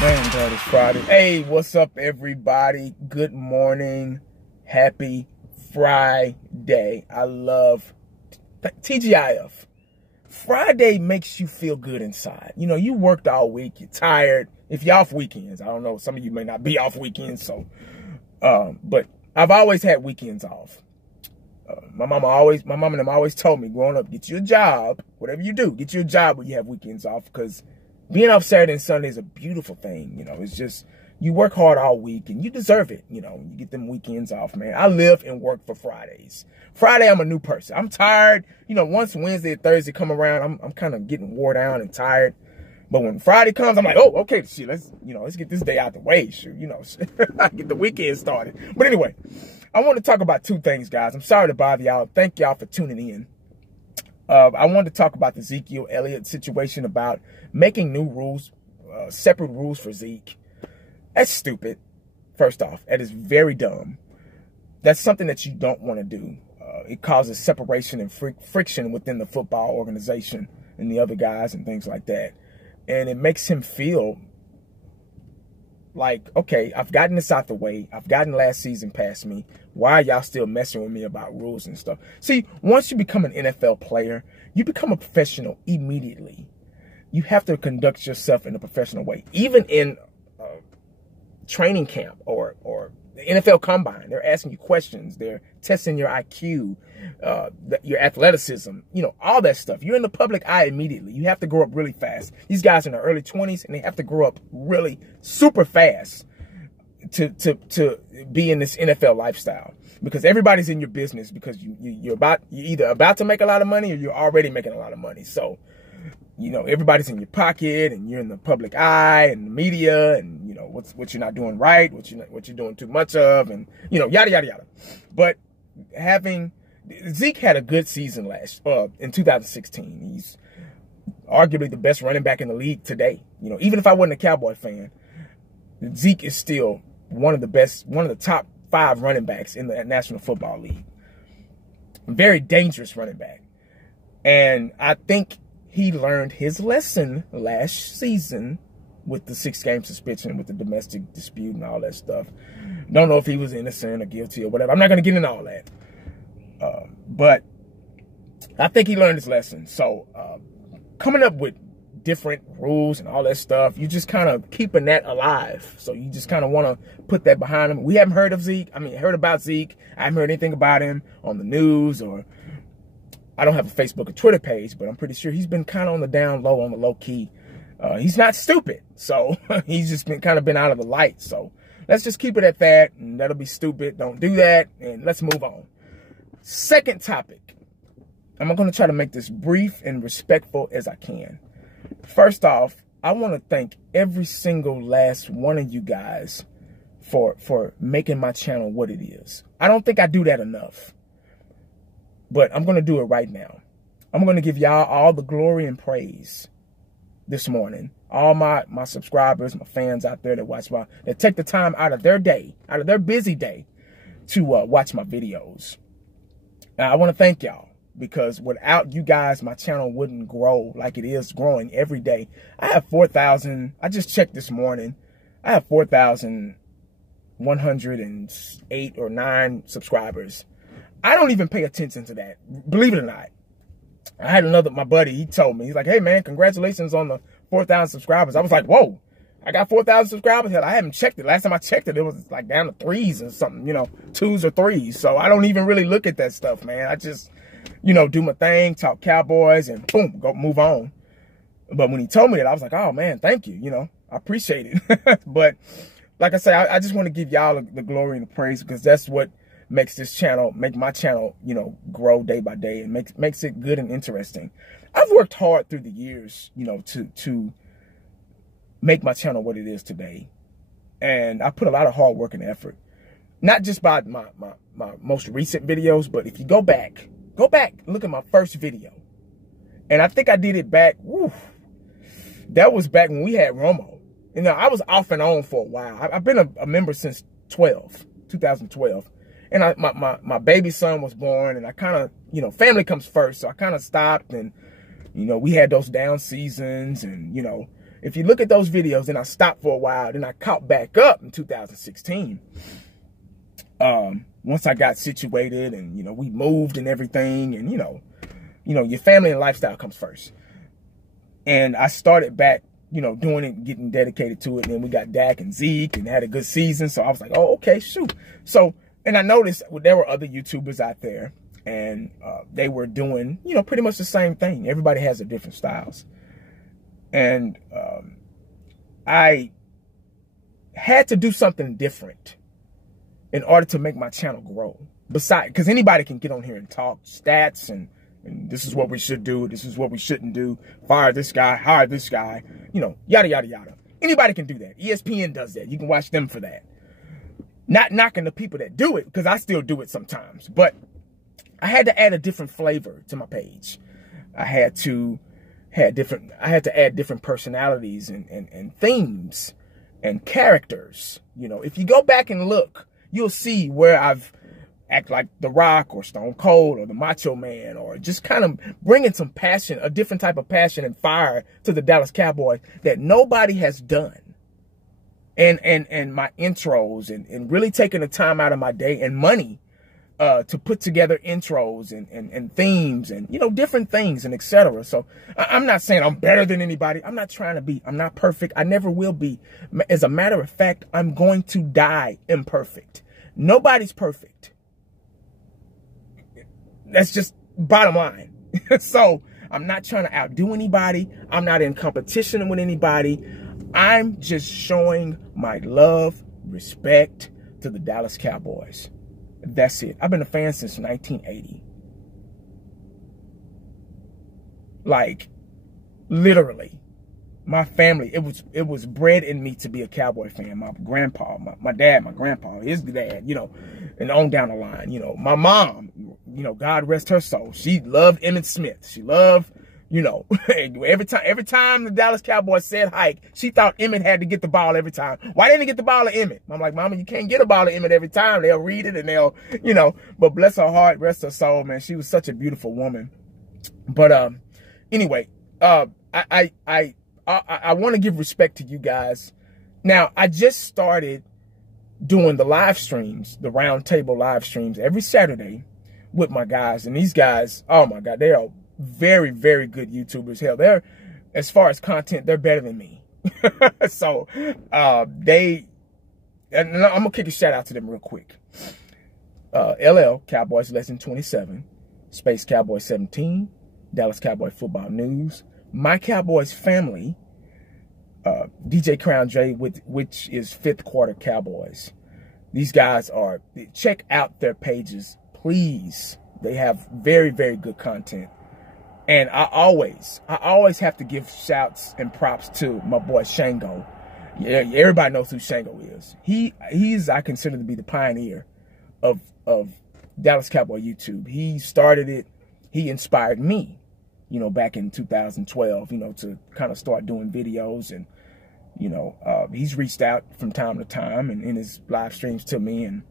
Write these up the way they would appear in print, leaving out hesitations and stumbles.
Man, God, it's Friday. Hey, what's up, everybody? Good morning. Happy Friday. I love TGIF. Friday makes you feel good inside. You know, you worked all week. You're tired. If you're off weekends, I don't know. Some of you may not be off weekends, so. But I've always had weekends off. My mom and them always told me growing up, get you a job, whatever you do, get you a job where you have weekends off, because being off Saturday and Sunday is a beautiful thing. You know, it's just, you work hard all week and you deserve it. You know, you get them weekends off, man. I live and work for Fridays. Friday, I'm a new person. I'm tired. You know, once Wednesday and Thursday come around, I'm kind of getting wore down and tired. But when Friday comes, I'm like, oh, okay, shit, let's get this day out the way. Shoot, you know, I get the weekend started. But anyway, I want to talk about two things, guys. I'm sorry to bother y'all. Thank y'all for tuning in. I wanted to talk about the Ezekiel Elliott situation, about making new rules, separate rules for Zeke. That's stupid. First off, that is very dumb. That's something that you don't want to do. It causes separation and friction within the football organization and the other guys and things like that. And it makes him feel like, okay, I've gotten this out the way. I've gotten last season past me. Why are y'all still messing with me about rules and stuff? See, once you become an NFL player, you become a professional immediately. You have to conduct yourself in a professional way. Even in training camp or the NFL Combine, they're asking you questions. They're testing your IQ, your athleticism, you know, all that stuff. You're in the public eye immediately. You have to grow up really fast. These guys are in their early 20s, and they have to grow up really super fast to be in this NFL lifestyle, because everybody's in your business, because you're either about to make a lot of money or you're already making a lot of money. So, you know, everybody's in your pocket, and you're in the public eye and the media, and you know what you're not doing right, what you're doing too much of, and you know, yada yada yada. But Zeke had a good season in 2016. He's arguably the best running back in the league today. You know, even if I wasn't a Cowboy fan, Zeke is still one of the top 5 running backs in the National Football League. Very dangerous running back, and I think he learned his lesson last season with the 6-game suspension, with the domestic dispute and all that stuff. Don't know if he was innocent or guilty or whatever. I'm not going to get into all that. But I think he learned his lesson. So coming up with different rules and all that stuff, you just kind of keeping that alive. So you just kind of want to put that behind him. We haven't heard of Zeke. I mean, heard about Zeke. I haven't heard anything about him on the news, or I don't have a Facebook or Twitter page, but I'm pretty sure he's been kind of on the down low, on the low key. He's not stupid, so he's just been out of the light. So let's just keep it at that, and that'll be stupid. Don't do that, and let's move on. Second topic. I'm going to try to make this brief and respectful as I can. First off, I want to thank every single last one of you guys for making my channel what it is. I don't think I do that enough, but I'm going to do it right now. I'm going to give y'all all the glory and praise this morning. All my subscribers, my fans out there that take the time out of their day, out of their busy day, to watch my videos. Now, I want to thank y'all, because without you guys, my channel wouldn't grow like it is growing every day. I have 4,000. I just checked this morning. I have 4,108 or 9 subscribers. I don't even pay attention to that, believe it or not. I had my buddy, he told me, he's like, hey man, congratulations on the 4,000 subscribers. I was like, whoa, I got 4,000 subscribers. Hell, I haven't checked it. Last time I checked it, it was like down to 3s or something, you know, 2s or 3s. So I don't even really look at that stuff, man. I just, you know, do my thing, talk Cowboys, and boom, move on. But when he told me that, I was like, oh man, thank you. You know, I appreciate it. But like I say, I just want to give y'all the glory and the praise, because that's what makes my channel, you know, grow day by day, and makes it good and interesting. I've worked hard through the years, you know, to make my channel what it is today. And I put a lot of hard work and effort, not just by my most recent videos, but if you go back, look at my first video. And I think I did it back, that was back when we had Romo. You know, I was off and on for a while. I've been a member since 2012. And my baby son was born, and I kind of, you know, family comes first. So I kind of stopped, and, you know, we had those down seasons, and, you know, if you look at those videos, then I stopped for a while, then I caught back up in 2016. Once I got situated and, you know, we moved and everything, and, you know, your family and lifestyle comes first. And I started back, you know, doing it, getting dedicated to it. And then we got Dak and Zeke and had a good season. So I was like, oh, okay, shoot. So, and I noticed there were other YouTubers out there, and they were doing, you know, pretty much the same thing. Everybody has their different styles. And I had to do something different in order to make my channel grow. Besides, because anybody can get on here and talk stats and this is what we should do, this is what we shouldn't do, fire this guy, hire this guy, you know, yada, yada, yada. Anybody can do that. ESPN does that. You can watch them for that. Not knocking the people that do it, because I still do it sometimes. But I had to add a different flavor to my page. I had to add different personalities and themes and characters. You know, if you go back and look, you'll see where I've act like The Rock or Stone Cold or the Macho Man, or just kind of bringing some passion, a different type of passion and fire to the Dallas Cowboys that nobody has done. And my intros and really taking the time out of my day and money to put together intros and themes and, you know, different things and etc. So I'm not saying I'm better than anybody. I'm not trying to be. I'm not perfect. I never will be. As a matter of fact, I'm going to die imperfect. Nobody's perfect. That's just bottom line. So I'm not trying to outdo anybody. I'm not in competition with anybody. I'm just showing my love, respect to the Dallas Cowboys. That's it. I've been a fan since 1980. Like, literally. My family, it was bred in me to be a Cowboy fan. My grandpa, my dad, my grandpa, his dad, you know, and on down the line. You know, my mom, you know, God rest her soul. She loved Emmitt Smith. She loved, you know, every time the Dallas Cowboys said hike, she thought Emmitt had to get the ball every time. Why didn't he get the ball of Emmitt? I'm like, Mama, you can't get a ball of Emmitt every time. They'll read it and they'll, you know, but bless her heart, rest her soul, man. She was such a beautiful woman. But anyway, I want to give respect to you guys. Now, I just started doing the live streams, the round table live streams every Saturday with my guys. And these guys, oh my God, they are very, very good YouTubers. Hell, they're, as far as content, they're better than me. So, and I'm going to kick a shout out to them real quick. LL, Cowboys Lesson 27, Space Cowboy 17, Dallas Cowboy Football News, My Cowboys Family, DJ Crown J, which is Fifth Quarter Cowboys. These guys are, check out their pages, please. They have very, very good content. And I always have to give shouts and props to my boy Shango. Yeah, everybody knows who Shango is. He's I consider to be the pioneer of Dallas Cowboy YouTube. He started it. He inspired me, you know, back in 2012, you know, to kind of start doing videos. And, you know, he's reached out from time to time and in his live streams to me. And,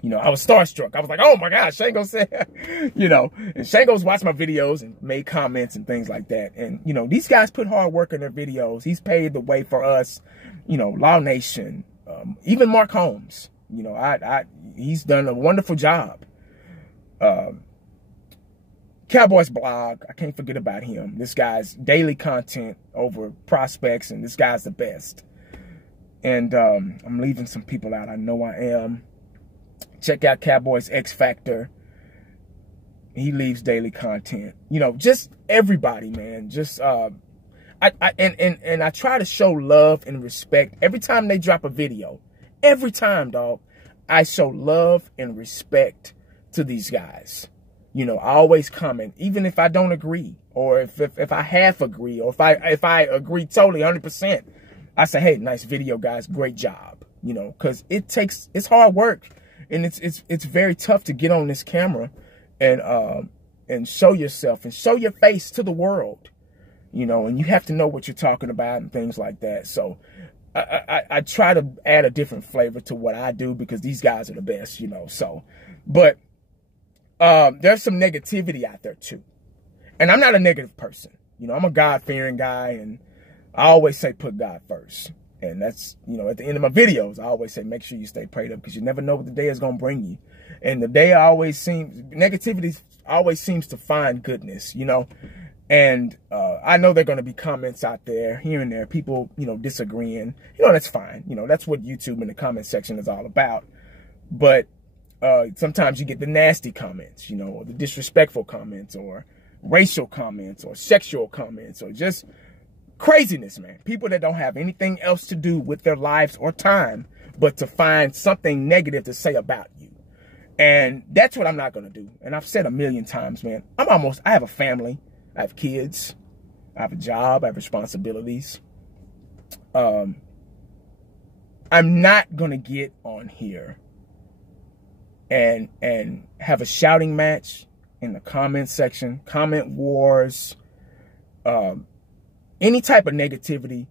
you know, I was starstruck. I was like, oh my gosh, Shango said, you know, and Shango's watched my videos and made comments and things like that. And, you know, these guys put hard work in their videos. He's paved the way for us, you know, Law Nation, even Mark Holmes, you know, he's done a wonderful job. Cowboys blog, I can't forget about him. This guy's daily content over prospects, and this guy's the best. And I'm leaving some people out. I know I am. Check out Cowboys X Factor. He leaves daily content. You know, just everybody, man. Just I try to show love and respect every time they drop a video. Every time, dog, I show love and respect to these guys. You know, I always comment, even if I don't agree, or if I half agree, or if I agree totally 100%, I say, hey, nice video, guys, great job. You know, because it's hard work, and it's very tough to get on this camera and show yourself and show your face to the world. You know, and you have to know what you're talking about and things like that. So I try to add a different flavor to what I do, because these guys are the best, you know. So, but there's some negativity out there too. And I'm not a negative person. You know, I'm a God-fearing guy, and I always say put God first. And that's, you know, at the end of my videos, I always say make sure you stay prayed up, because you never know what the day is going to bring you. And the day negativity always seems to find goodness, you know. And I know there are going to be comments out there, here and there, people, you know, disagreeing. You know, that's fine. You know, that's what YouTube in the comment section is all about. But sometimes you get the nasty comments, you know, or the disrespectful comments, or racial comments, or sexual comments, or just craziness, man. People that don't have anything else to do with their lives or time but to find something negative to say about you. And that's what I'm not going to do. And I've said a million times, man, I have a family. I have kids. I have a job. I have responsibilities. I'm not going to get on here and have a shouting match in the comment section, comment wars, any type of negativity.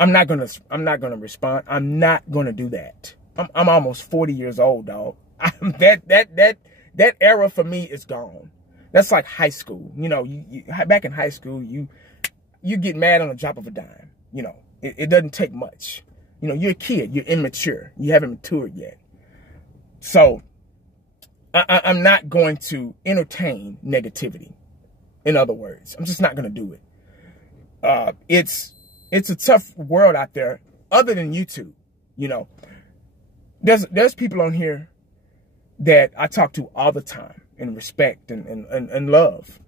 I'm not going to respond. I'm not going to do that. I'm almost 40 years old, dog. That era for me is gone. That's like high school. You know, back in high school, you get mad on the drop of a dime. You know, it doesn't take much. You know, you're a kid. You're immature. You haven't matured yet. So I'm not going to entertain negativity. In other words, I'm just not going to do it. It's a tough world out there other than YouTube. You know, there's people on here that I talk to all the time and respect and love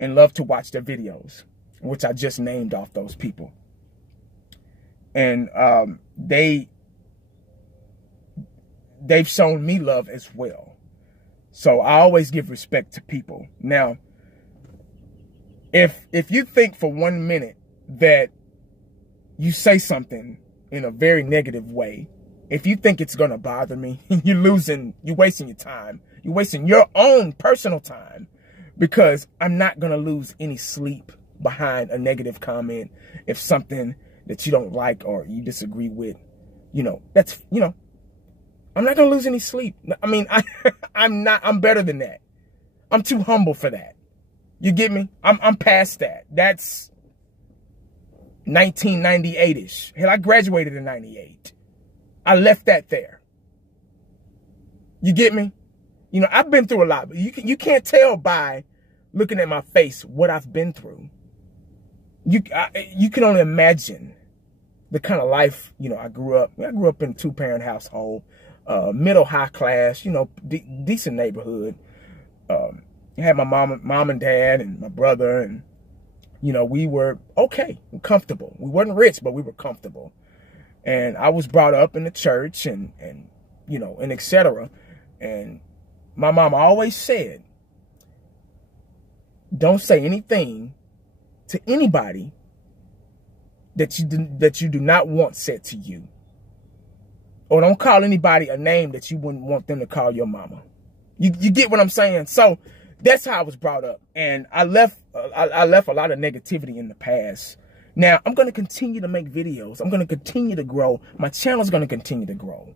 to watch their videos, which I just named off those people. And they've shown me love as well. So I always give respect to people. Now, if you think for 1 minute that you say something in a very negative way, if you think it's going to bother me, you're wasting your time. You're wasting your own personal time, because I'm not going to lose any sleep behind a negative comment. If something that you don't like or you disagree with, you know, that's, you know, I'm not going to lose any sleep. I mean, I'm better than that. I'm too humble for that. You get me? I'm past that. That's 1998-ish. Hell, I graduated in 98. I left that there. You get me? You know, I've been through a lot, but you can't tell by looking at my face what I've been through. You can only imagine the kind of life, you know, I grew up in a 2-parent household, middle high class, you know, decent neighborhood. I had my mom and dad and my brother, and you know, we were okay, comfortable. We weren't rich, but we were comfortable. And I was brought up in the church and you know, and etc. And my mom always said, don't say anything to anybody that you do not want said to you. Or don't call anybody a name that you wouldn't want them to call your mama. You get what I'm saying? So that's how I was brought up. And I left a lot of negativity in the past. Now, I'm going to continue to make videos. I'm going to continue to grow. My channel is going to continue to grow.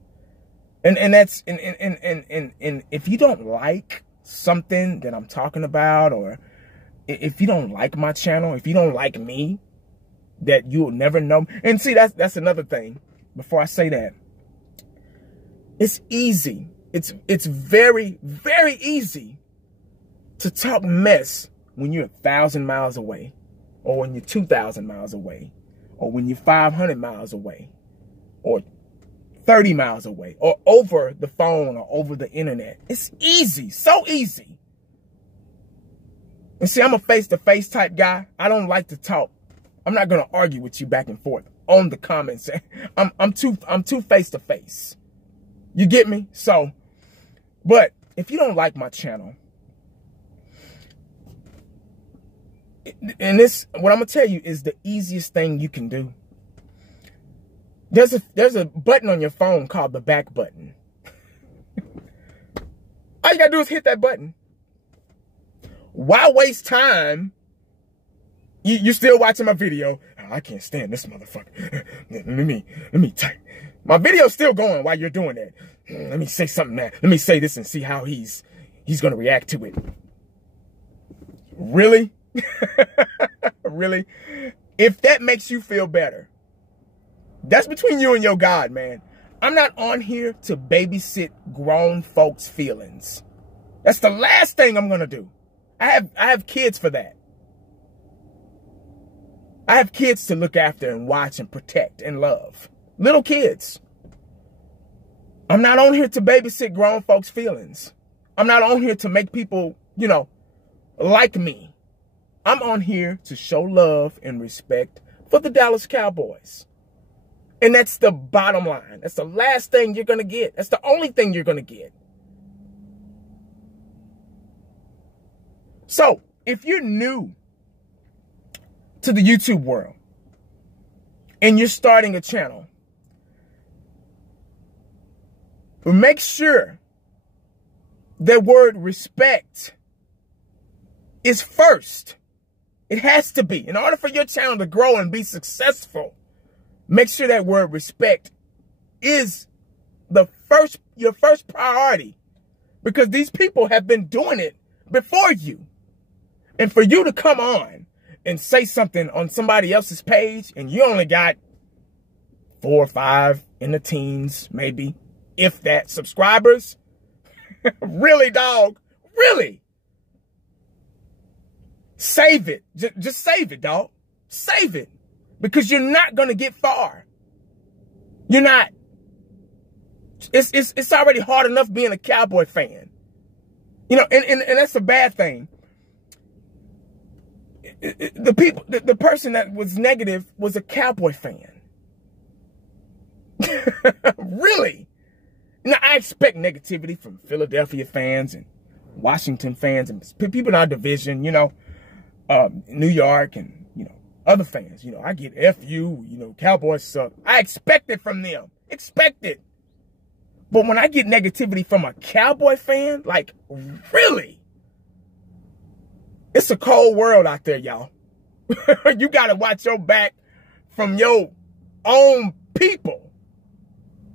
And if you don't like something that I'm talking about, or if you don't like my channel, if you don't like me, that you'll never know. And see, that's another thing. Before I say that, it's easy. It's very, very easy to talk mess when you're 1,000 miles away, or when you're 2,000 miles away, or when you're 500 miles away, or 30 miles away, or over the phone or over the internet. It's easy, so easy. And see, I'm a face-to-face type guy. I don't like to talk. I'm not going to argue with you back and forth on the comments. I'm too face-to-face. You get me? So, but if you don't like my channel, and this, what I'm going to tell you is the easiest thing you can do. There's a button on your phone called the back button. All you got to do is hit that button. Why waste time? You're still watching my video. Oh, I can't stand this motherfucker. Let me type. My video's still going while you're doing that. Let me say something now. Let me say this and see how he's going to react to it. Really? Really? If that makes you feel better, that's between you and your God, man. I'm not on here to babysit grown folks' feelings. That's the last thing I'm going to do. I have kids for that. I have kids to look after and watch and protect and love. Little kids. I'm not on here to babysit grown folks' feelings. I'm not on here to make people, you know, like me. I'm on here to show love and respect for the Dallas Cowboys. And that's the bottom line. That's the last thing you're going to get. That's the only thing you're going to get. So, if you're new to the YouTube world and you're starting a channel, make sure that word respect is first. It has to be. In order for your channel to grow and be successful, make sure that word respect is your first priority, because these people have been doing it before you. And for you to come on and say something on somebody else's page and you only got 4 or 5 in the teens, maybe, if that, subscribers, really, dog, really? Save it. Just save it, dog. Save it. Because you're not going to get far. You're not. It's already hard enough being a Cowboy fan. You know, and that's a bad thing. The person that was negative was a Cowboy fan. Really? Now, I expect negativity from Philadelphia fans and Washington fans and people in our division, you know, New York and, you know, other fans. You know, I get FU, you know, Cowboys suck. I expect it from them. Expect it. But when I get negativity from a Cowboy fan, like, really? It's a cold world out there, y'all. You got to watch your back from your own people,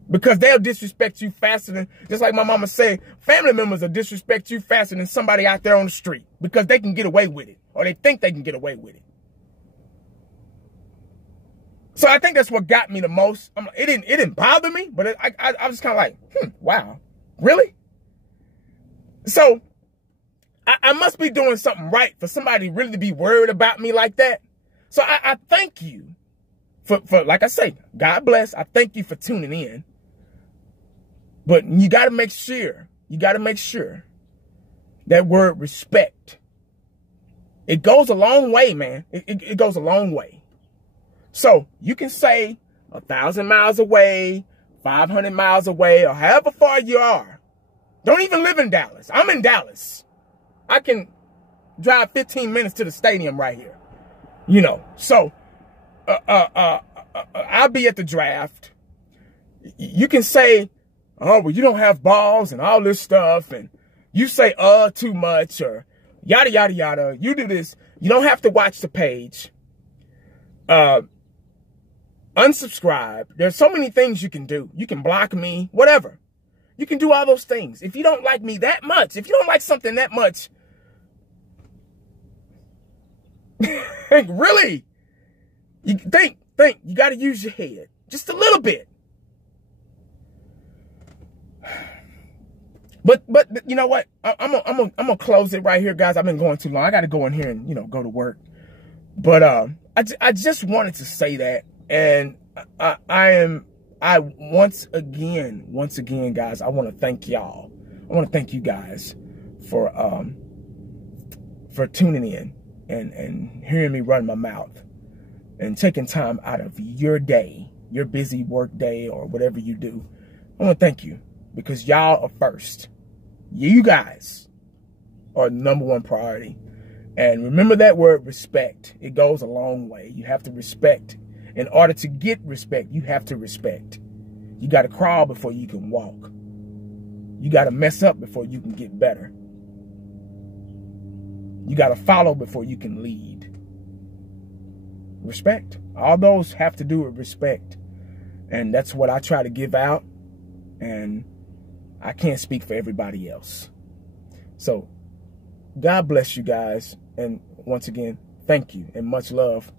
because they'll disrespect you faster than, just like my mama said, family members will disrespect you faster than somebody out there on the street, because they can get away with it, or they think they can get away with it. So I think that's what got me the most. It didn't bother me, but I was kind of like, wow, really? So I must be doing something right for somebody really to be worried about me like that. So I thank you for, like I say, God bless. I thank you for tuning in. But you got to make sure, that word respect, it goes a long way, man. It goes a long way. So you can say 1,000 miles away, 500 miles away, or however far you are. Don't even live in Dallas. I'm in Dallas. I can drive 15 minutes to the stadium right here. You know, so I'll be at the draft. You can say, oh, well, you don't have balls and all this stuff, and you say too much, or yada, yada, yada. You do this. You don't have to watch the page. Unsubscribe. There's so many things you can do. You can block me, whatever. You can do all those things. If you don't like me that much, if you don't like something that much, really, you think, you got to use your head just a little bit. But you know what? I'm gonna close it right here, guys. I've been going too long. I got to go in here and, you know, go to work. But I just wanted to say that, and I once again, guys, I want to thank y'all. I want to thank you guys for tuning in and hearing me run my mouth and taking time out of your day, your busy work day, or whatever you do. I want to thank you, because y'all are first. You guys are #1 priority. And remember that word respect. It goes a long way. You have to respect. In order to get respect, you have to respect. You got to crawl before you can walk. You got to mess up before you can get better. You got to follow before you can lead. Respect. All those have to do with respect. And that's what I try to give out. And I can't speak for everybody else. So God bless you guys. And once again, thank you and much love.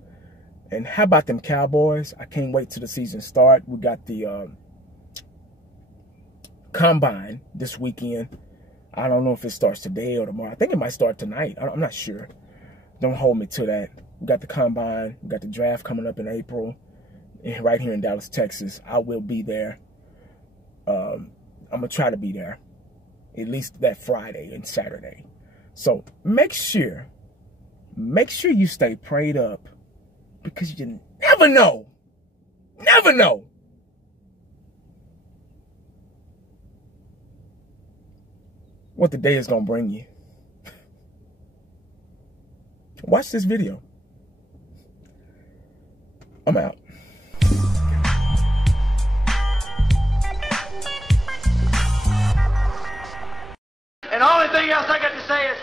And how about them Cowboys? I can't wait till the season start. We got the Combine this weekend. I don't know if it starts today or tomorrow. I think it might start tonight. I'm not sure. Don't hold me to that. We got the Combine. We got the draft coming up in April. And right here in Dallas, Texas. I will be there. I'm going to try to be there. At least that Friday and Saturday. So make sure you stay prayed up. Because you never know. Never know. What the day is going to bring you. Watch this video. I'm out. And the only thing else I got to say is,